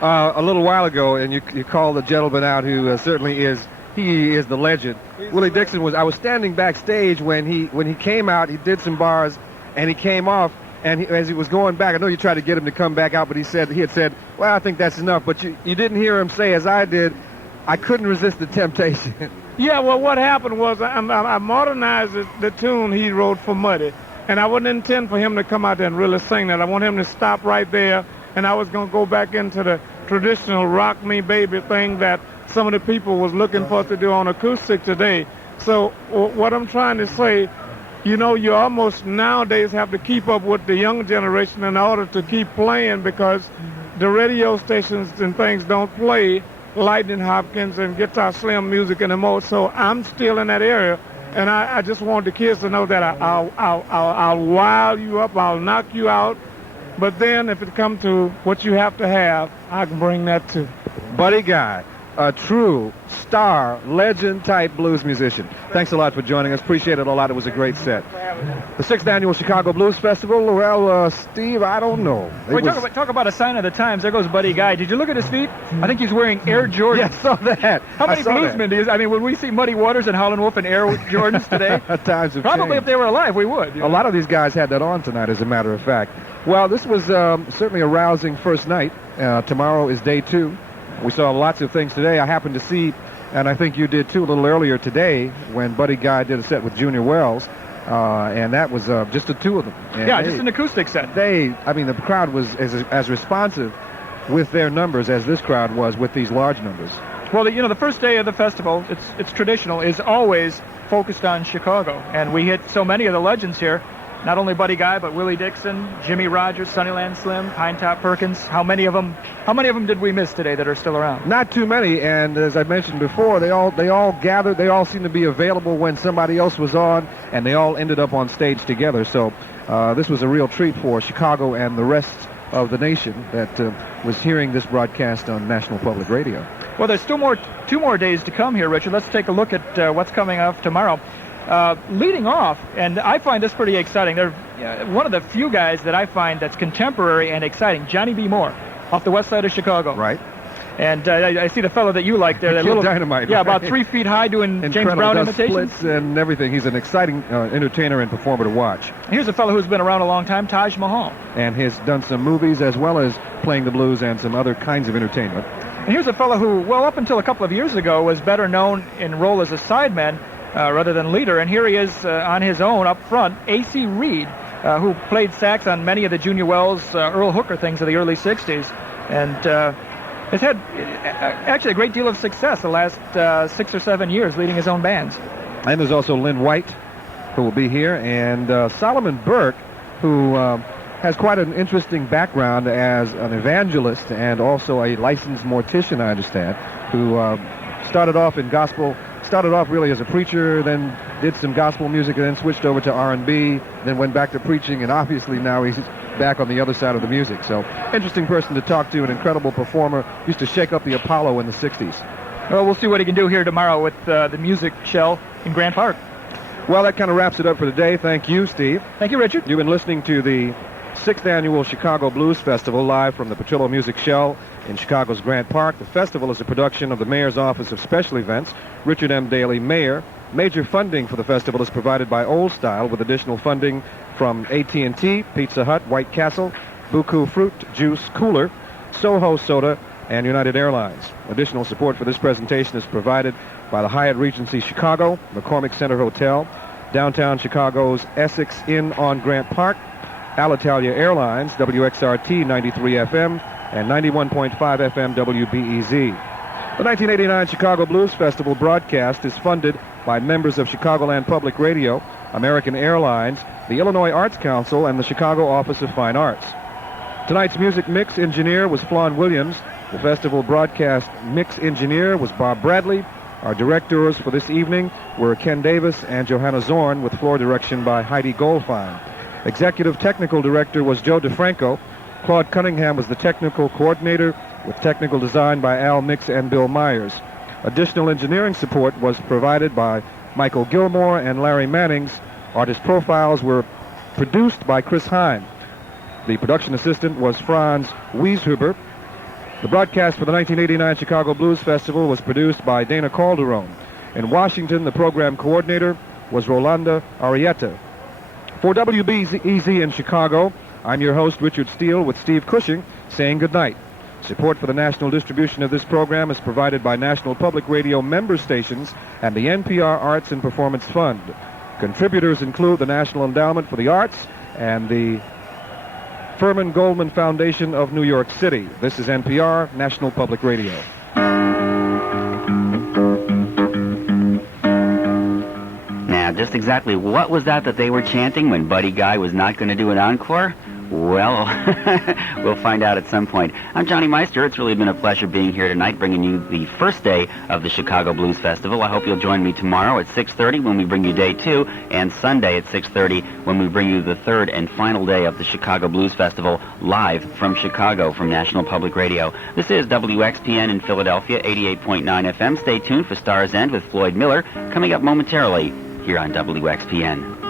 A little while ago, and you called the gentleman out who certainly is the legend. Willie Dixon I was standing backstage when he came out. He did some bars, and he came off. And as he was going back, I know you tried to get him to come back out, but he had said, well, I think that's enough. But you didn't hear him say, as I did, I couldn't resist the temptation. Yeah, well, what happened was I modernized the tune he wrote for Muddy, and I wouldn't intend for him to come out there and really sing that. I want him to stop right there, and I was going to go back into the traditional Rock Me Baby thing that some of the people was looking for us to do on acoustic today. So what I'm trying to say, you almost nowadays have to keep up with the young generation in order to keep playing, because the radio stations and things don't play Lightning Hopkins and Guitar Slim music anymore. So I'm still in that area, and I just want the kids to know that I'll wild you up, I'll knock you out, but then if it comes to what you have to have, I can bring that too. Buddy Guy, a true star, legend-type blues musician. Thanks a lot for joining us. Appreciate it a lot. It was a great set. The 6th Annual Chicago Blues Festival, well, Steve, I don't know. Talk about a sign of the times. There goes Buddy Guy. Did you look at his feet? I think he's wearing Air Jordans. Yeah, I saw that. How many bluesmen do you... I mean, would we see Muddy Waters and Howlin' Wolf and Air Jordans today? Times have Probably changed. If they were alive, we would. A lot of these guys had that on tonight, as a matter of fact. Well, this was certainly a rousing first night. Tomorrow is day 2. We saw lots of things today. I happened to see And I think you did, too, a little earlier today when Buddy Guy did a set with Junior Wells. And that was just the two of them. And just an acoustic set. The crowd was as responsive with their numbers as this crowd was with these large numbers. Well, the first day of the festival, it's traditional, is always focused on Chicago. And we hit so many of the legends here. Not only Buddy Guy, but Willie Dixon, Jimmy Rogers, Sunnyland Slim, Pine Top Perkins. How many of them did we miss today that are still around? Not too many, and as I mentioned before, they all gathered. They all seemed to be available when somebody else was on, and they all ended up on stage together. So this was a real treat for Chicago and the rest of the nation that was hearing this broadcast on National Public Radio. Well, there's two more days to come here, Richard. Let's take a look at what's coming up tomorrow. Leading off, and I find this pretty exciting, they're one of the few guys that I find that's contemporary and exciting, Johnny B. Moore, off the west side of Chicago. Right. And I see the fellow that you like there. That Little little Dynamite. Yeah, right? about 3 feet high doing James Brown imitations. Splits and everything. He's an exciting entertainer and performer to watch. Here's a fellow who's been around a long time, Taj Mahal. And has done some movies as well as playing the blues and some other kinds of entertainment. And here's a fellow who, well, up until a couple of years ago, was better known in role as a sideman rather than leader. And here he is on his own up front, A.C. Reed, who played sax on many of the Junior Wells, Earl Hooker things of the early 60s. And has had actually a great deal of success the last 6 or 7 years leading his own bands. And there's also Lynn White, who will be here, and Solomon Burke, who has quite an interesting background as an evangelist and also a licensed mortician, I understand, who started off really as a preacher, then did some gospel music, and then switched over to R&B, then went back to preaching, and obviously now he's back on the other side of the music. So, interesting person to talk to, an incredible performer, used to shake up the Apollo in the 60s. Well, we'll see what he can do here tomorrow with the Music Shell in Grant Park. Well, that kind of wraps it up for today. Thank you, Steve. Thank you, Richard. You've been listening to the 6th Annual Chicago Blues Festival live from the Petrillo Music Shell in Chicago's Grant Park. The festival is a production of the Mayor's Office of Special Events, Richard M. Daley, Mayor. Major funding for the festival is provided by Old Style, with additional funding from AT&T, Pizza Hut, White Castle, Buku Fruit Juice Cooler, Soho Soda, and United Airlines. Additional support for this presentation is provided by the Hyatt Regency Chicago, McCormick Center Hotel, downtown Chicago's Essex Inn on Grant Park, Alitalia Airlines, WXRT 93 FM, and 91.5 FM WBEZ. The 1989 Chicago Blues Festival broadcast is funded by members of Chicagoland Public Radio, American Airlines, the Illinois Arts Council, and the Chicago Office of Fine Arts. Tonight's music mix engineer was Flawn Williams. The festival broadcast mix engineer was Bob Bradley. Our directors for this evening were Ken Davis and Johanna Zorn, with floor direction by Heidi Goldfein. Executive Technical Director was Joe DeFranco. Claude Cunningham was the technical coordinator, with technical design by Al Mix and Bill Myers. Additional engineering support was provided by Michael Gilmore and Larry Mannings. Artist profiles were produced by Chris Hine. The production assistant was Franz Wieshuber. The broadcast for the 1989 Chicago Blues Festival was produced by Dana Calderon. In Washington, the program coordinator was Rolanda Arietta. For WBEZ in Chicago, I'm your host, Richard Steele, with Steve Cushing, saying good night. Support for the national distribution of this program is provided by National Public Radio member stations and the NPR Arts and Performance Fund. Contributors include the National Endowment for the Arts and the Furman Goldman Foundation of New York City. This is NPR, National Public Radio. Now, just exactly what was that they were chanting when Buddy Guy was not going to do an encore? Well, we'll find out at some point. I'm Johnny Meister. It's really been a pleasure being here tonight, bringing you the first day of the Chicago Blues Festival. I hope you'll join me tomorrow at 6:30 when we bring you day 2, and Sunday at 6:30 when we bring you the third and final day of the Chicago Blues Festival live from Chicago from National Public Radio. This is WXPN in Philadelphia, 88.9 FM. Stay tuned for Star's End with Floyd Miller, coming up momentarily here on WXPN.